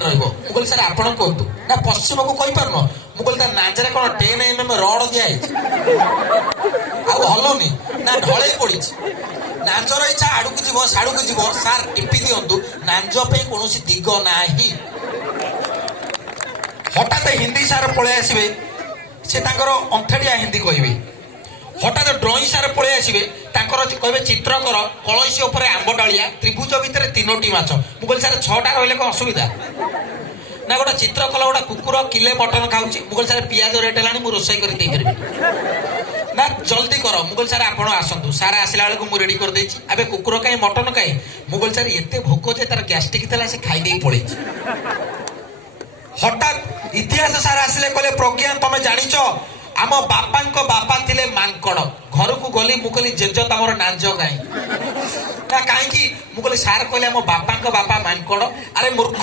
रही सर आप कहतु ना पश्चिम को कहीपार मुझे नाजरे कौन 10 mm रड दिखाई हलुनी ना ढल पड़ी नाजर इच्छा आड़ को जीव साड़ को जीव सार टिपि दिंतु नाज कौन दिग ना हठात हिंदी सार पलि आसवे से अंथेड़िया हिंदी कहे हठात ड्रॉइंग सार पलि आसवे कहे चित्रकर कलसी उपर आंब डालिया त्रिभुज भितर 3टी माछ मुझे सार 6टा रही कौन असुविधा ना गोटे चित्र कल गोटे कुकुर किले मटन खाऊँ मुझे सार पियाज रेट है मुझे रोषे कर ना जल्दी कर मुझे सार आप आसतु सार आसला बेलू मुझे रेडी कर अबे कुकुर कहीं मटन कहीं मुझे सार एत भोक जे तार गैस्ट्रिक था से खाई पड़े हठात इतिहास सार आसिले कहले प्रज्ञा तुम जानिच आम बापा बापा थिले मांकड़ घर को गली मुझे जेज तमर नांज गाई ना कहीं मुझे सार कहले आम बापा बापा मांकड़ अरे मूर्ख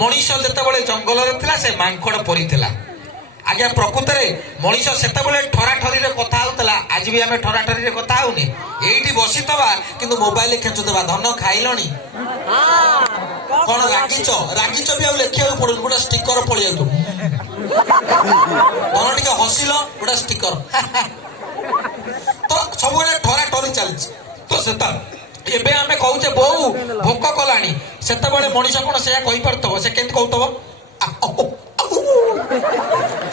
मनीष जिते जंगल से मांकड़ परी आज्ञा प्रकृत में मनीष से ठराठरी कथा होता आज भी आम ठराठरी कथा होनी ये बसीथवा कि मोबाइल खेचुवा धन खाइल कौन रागिच रागिच भी लिखा पड़े गोटे स्टिकर पड़े धन टे हसिल गोटे स्टिकर तो सब ठराठरी चलती तो से एबे आमे कहूचे बहु भोक कलानी सेतेबेले मनीष कोन से कहि परतबो से केंत कहतबो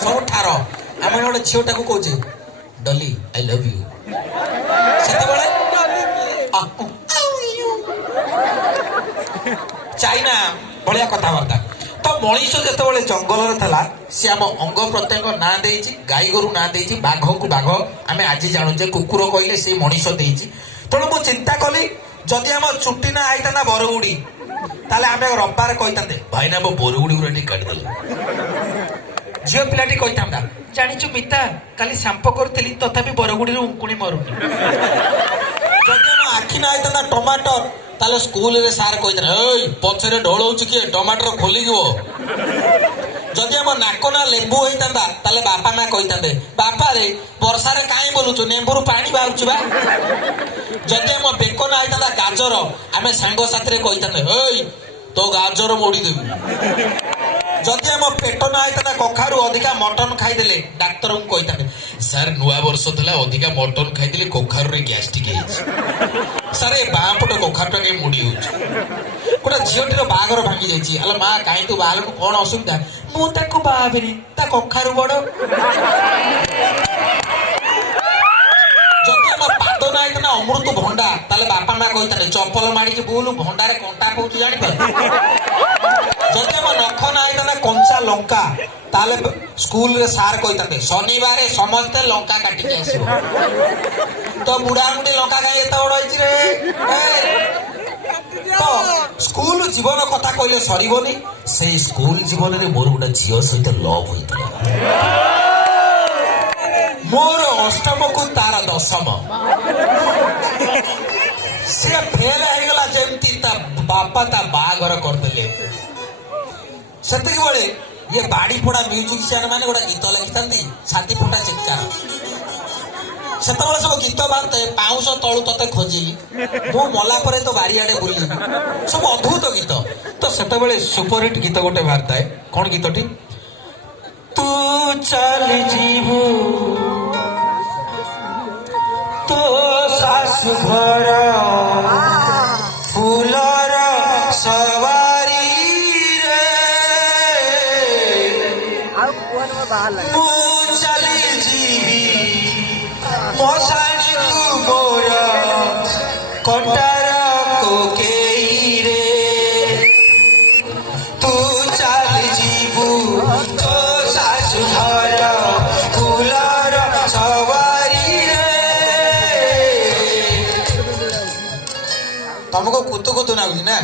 सब ठार आमे गोटे झीटा को कहूचे डली आई लव यू सेतेबेले चाइना भलिया कथबार्ता तो मनीष जिते जंगल था सी आम अंग प्रत्यंग ना दे गाई गोरु ना दे बाघ को बाघ आम आज जानूचे कुकुर कहले से मनीष देती तेणु मु चिंता कली जदि आम छुट्टी ना आई था बरगुड़ी ताले आम रविवार कही भाई ना मो बरगुड़ी गुरा काटिदेल झील पिलाटी कही था जाचु मिता काली सांप करी तथापि बरगुड़ी उंकुणी मरुनी जदि आम आखि ना आई था टमाटर ताले स्कूल रे सार कही पछरे ढोल किए टमाटर खोलिक जदि आम नाक ना लेंबू होता ताले बापा ना कही बापा रे वर्षा रे काई बोलुचु नेंबुरु पानी बाहरुचु बा जदि आम बेक ना होता गाजर आम सांग साथी कही तो गाजर मोड़ी देबू जदि आम पेट ना होता कखारू अधिका मटन खाईदे डाक्तर को कही सर नुआ वर्ष था अधिका मटन खाई कखारू गैस्ट्रिक सर ए बापट कखारूटा कहीं मुड़ी हो गोटे झीटर बाघर भांगी जाइए माँ कहीं तू बाहर को कौन असुविधा मुझे बाहबी ता कखारू बड़ जदि आम पाद ना होता अमृत भंडा ताले बापा माँ कही चपल माड़ी बुलू भंडारे कंटा कौच जापर जदि आम नख ना होता कंचा लंका ताले स्कूल रे सार कही शनिवार समस्ते लंका काटिक आस तो बुढ़ा बुढ़ी लंका कहीं एत बड़ रे तो स्कूल जीवन कथा कहले सरबनी से स्कूल जीवन में मोर गोटे झील सहित लव होता मोर अष्टम को तार दशम से फेल होगला जमती बापा ता बाघर करदे से ये बाड़ी फोड़ा म्यूजिशियन मैंने गोटे गीत लिखि था छाती फुटा चित्कार से सब गीत बाहर पाउश तलु ते खोजिली मु मला तो बारियाडे बुली सब अद्भुत गीत तो से सुपरहिट गीत गोटे बाहर थाए कौन गीतटी तू चल जीवु तो सासु घर फूलर सवारी मु चली जीवी मशाणी मोर कंटार कोकेई रे तू चली जीवु तो सासु घर फूलर सवारी रे तुमको कुतु कुतु ना ना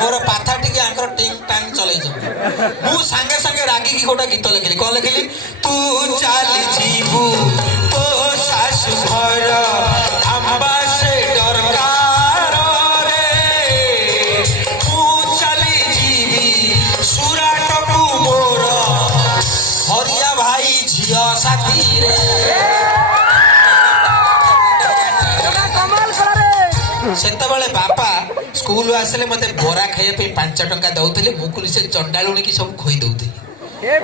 मोर पाथा टिके आंकर टिंग टांग चले मु सांगे सांगे रागी की गोटा गीत लिखिली कौन लिखिली तू चली जीवु तो सासु घर आंबा से दरकार रे तू चली जीवी सुराटकू मोर हरिया भाई झिया साथी रे सेतेबेले बापा स्कूल स्कूल आसले मत बरा खाइबा 5 टंका दउथले मु कहली से चंडालुणी की सब खोई दउथले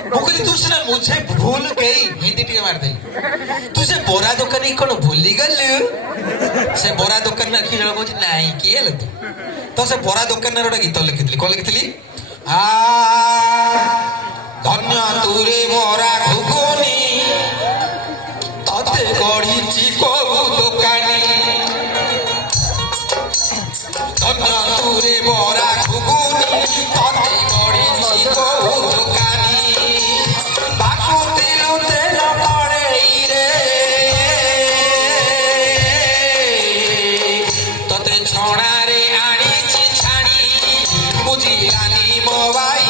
मु कहली तू सिना मुझे भूल गई हिंदी टिके मार दे तू से बोरा दुकानी कोन भूली गलु से बोरा दुकान ना की लोग नाही की हेल तू तो से बोरा दुकान रे गीत लिखितली कोन लिखितली आ धन्य तुरे बोरा घुगुनी तते गड़ी चिको दुकानी धन्य तुरे बोरा घुगुनी तते गड़ी चिको दुकानी बाकु तिलु तेल पड़े रे तते छणा रे आनी छाणी बुझिलानी मोबाई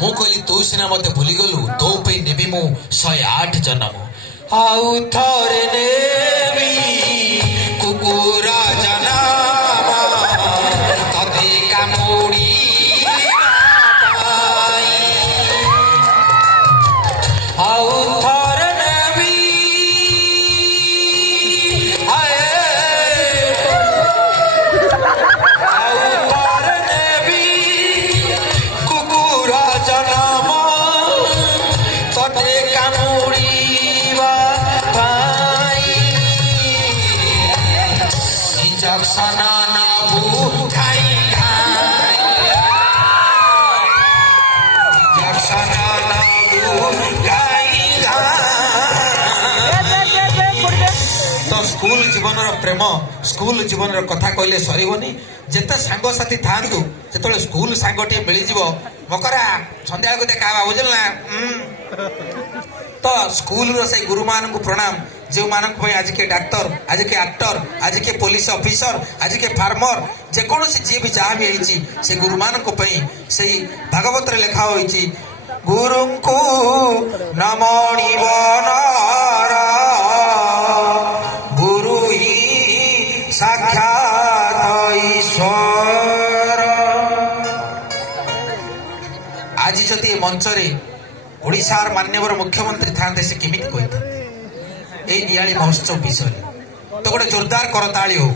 मु कहली तू सिना मत भूली गलु तो पे नेबी मु 108 जन्म आउ थरे नेबी कुकुरा जन्म तते कामुड़ी आउ थरे नेबी तो स्कूल जीवन प्रेम स्कूल जीवन कथा कहले सरबनी जिते सांग साथी था जो स्कूल सांगटे मिल मकरा संध्या को देखा बुझल ना तो स्कूल से गुरु मान को प्रणाम जो मानक आज के डाक्तर आज के एक्टर आज के पुलिस ऑफिसर आज के फार्मर जेकोसी जी भी जहाँ भी होती से गुरु मान से भागवत लिखा होती गुरु को नमणि गुरु ही साक्षात ईश्वर आज जदि मंच ओडिशार माननीय मुख्यमंत्री था से केमी कहते ये नियाली महोत्सव विषय तो गोटे जोरदार करताली हो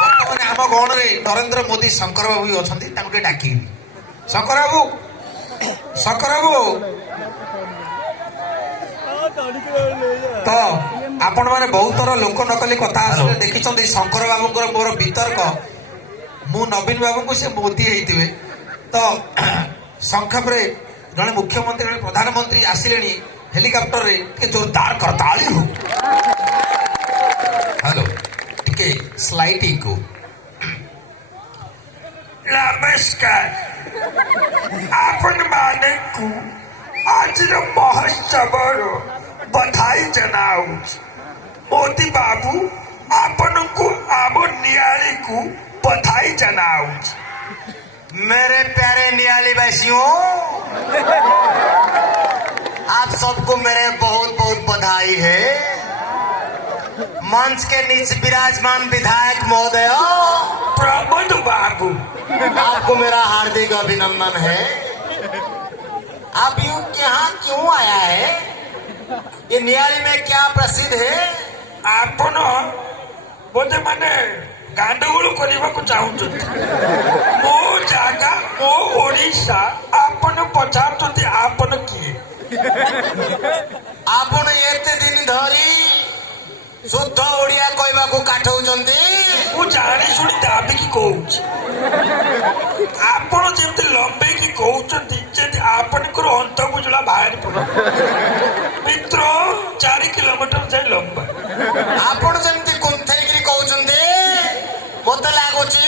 बर्तमान आम गण में नरेंद्र मोदी शंकर बाबू भी अच्छा डाक शंकर बाबू तो आपण मैंने बहुत थर लोक नकली कथा देखी शंकर बाबू मोर वितर्क मु नवीन बाबू को से मोदी होते तो संक्षेप जड़े मुख्यमंत्री जड़े प्रधानमंत्री आसिले हेलिकॉप्टर रे के जोरदार करताली हो हेलो टिके स्लाइड को नमस्कार आपन माने को आज महोत्सव बधाई जनाऊ मोदी बाबू आपन को आम नियाली को बधाई जनाऊ मेरे प्यारे नियाली वासियों आप सबको मेरे बहुत बहुत बधाई है। मंच के नीचे विराजमान विधायक महोदय प्रमोद बाबू आपको मेरा हार्दिक अभिनंदन है। आप यहाँ क्यों आया है? ये नियाली में क्या प्रसिद्ध है? आपन बोधे माने गांडगोल करने को चाहूँ मो जागा मो ओडिशा आपन पचार आपन किए आपण एते दिन धरी शुद्ध ओडिया कहवा को काठौचंती मु जानी सुनी दाबी की कहूँ आपण जेमती लंबे की कहउचंती जेती आपन को अंत बुझला बाहर पड़ मित्र 4 किलोमीटर जाय लंबा आपण जेमती कुंथेगिरी कहउचंती मते लागुची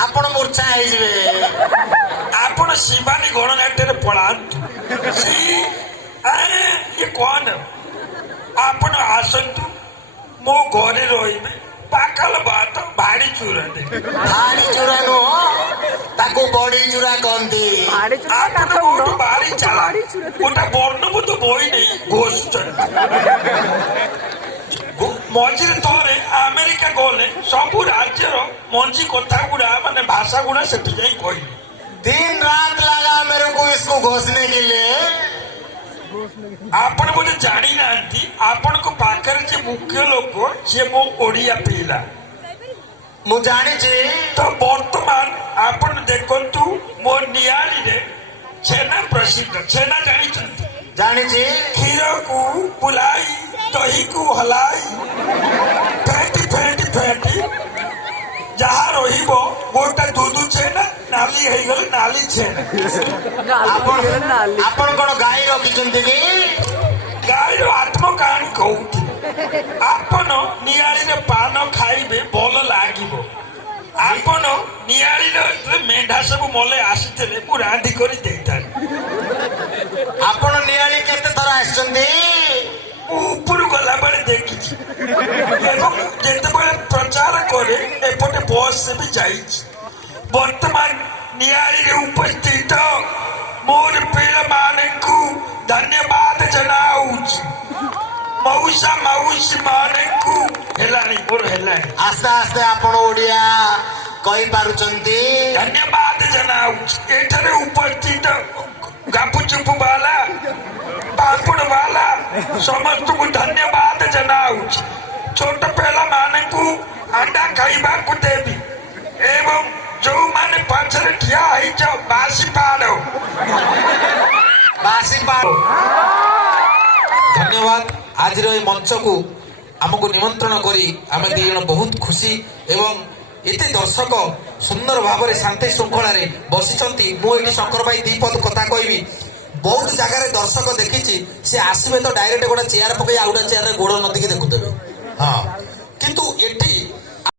आपण मूर्छा हे जिवे आपण शिवानी गणनाट्य रे पळांतु सी अरे ये कौन आपण आसंतु मो घरे रहिबे पाकल बात भाड़ी चूरा दे भाड़ी चूरा नो ताको बड़ी चूरा कहंती आपण मोट भाड़ी चला ओटा बर्णबु तो बोई नहीं घोष मझिरे थोड़े अमेरिका गले सबू राज्यर मंजी कथा गुड़ा माने भाषा गुड़ा सेठी जाई कहली दिन रात लगा मेरे को इसको घोषने के लिए ଆପଣ ବୋଧେ ଜାଣିନାହାନ୍ତି ଆପଣଙ୍କ ପାଖରେ ଯେ ମୁଖ୍ୟ ଲୋକ ସେ ମୋ ଓଡ଼ିଆ ପିଲା। ମୁଁ ଜାଣିଛି। ତ ବର୍ତ୍ତମାନ ଆପଣ ଦେଖନ୍ତୁ ମୋ ନିଆଳିରେ ଛେନା ପ୍ରସିଦ୍ଧ। ଛେନା ଜାଣିଛନ୍ତି? ଜାଣିଛି। କ୍ଷୀରକୁ ବୁଲାଇ ଦହିକୁ ହଲାଇ ଫେଣ୍ଟି ଫେଣ୍ଟି ଫେଣ୍ଟି ଯାହା ରହିବ ଗୋଟା ଦୁଧୁ ଛେନା ନାଲି ହେଇଗଲେ ନାଲି ଛେନା। ଆପଣ କଣ ଗାଈ ରଖିଛନ୍ତି କି? ଗାଈର ଆତ୍ମକାହାଣୀ କହୁଛି। ଆପଣ ନିଆଳିରେ ପାନ ଖାଇବେ ଭଲ ଲାଗିବ। ଆପଣ ନିଆଳିର ମେଣ୍ଢା ସବୁ ମଲେ ଆସିଥିଲେ ମୁଁ ରାନ୍ଧି କରି ଦେଇଥାନ୍ତି। ଆପଣ ନିଆଳି କେତେ ଥର ଆସିଛନ୍ତି? ମୁଁ ଉପରୁ ଗଲାବେଳେ ଦେଖିଛି ଏବଂ ଯେତେବେଳେ ପ୍ରଚାର କରେ ଏପଟେ ବସ୍ ବି ଯାଇଛି। ବର୍ତ୍ତମାନ ନିଆଳିରେ ଉପସ୍ଥିତ ମୋର ପିଲାମାନଙ୍କୁ ଧନ୍ୟବାଦ ଜଣାଉଛି। ମଉସା ମାଉସୀ ମାନଙ୍କୁ ହେଲାଣି ମୋର ହେଲାଣି। ଆସ୍ତେ ଆସ୍ତେ ଆପଣ ଓଡ଼ିଆ କହିପାରୁଛନ୍ତି। ଧନ୍ୟବାଦ ଜଣାଉଛି। ଏଠାରେ ଉପସ୍ଥିତ ଗାପୁଚୁପୁ ବାଲା ପାମ୍ପଡ଼ ବାଲା ସମସ୍ତଙ୍କୁ ଧନ୍ୟବାଦ ଜଣାଉଛି। ଛୋଟ ପିଲାମାନଙ୍କୁ ଅଣ୍ଡା ଖାଇବାକୁ ଦେବି ଏବଂ ଯୋଉମାନେ ପଛରେ ଠିଆ ହେଇଛ ବାସି ପାଡ଼ ଧନ୍ୟବାଦ। ଆଜିର এই ମଞ୍ଚକୁ ଆମକୁ ନିମନ୍ତ୍ରଣ କରି ଆମେ ଦି ଜଣ ବହୁତ ଖୁସି ଏବଂ ଏତେ ଦର୍ଶକ ସୁନ୍ଦର ଭାବରେ ଶାନ୍ତି ଶୃଙ୍ଖଳାରେ ବସିଛନ୍ତି। ମୁଁ ଏଠି ଶଙ୍କର ଭାଇ ଦି ପଦ କଥା କହିବି। ବହୁତ ଜାଗାରେ ଦର୍ଶକ ଦେଖିଛି ସେ ଆସିବେ ତ ଡାଇରେକ୍ଟ ଗୋଟେ ଚେୟାର ପକେଇ ଆଉ ଗୋଟେ ଚେୟାରରେ ଗୋଡ଼ ନଦୀକି ଦେଖୁଦେବେ। ହଁ, କିନ୍ତୁ ଏଠି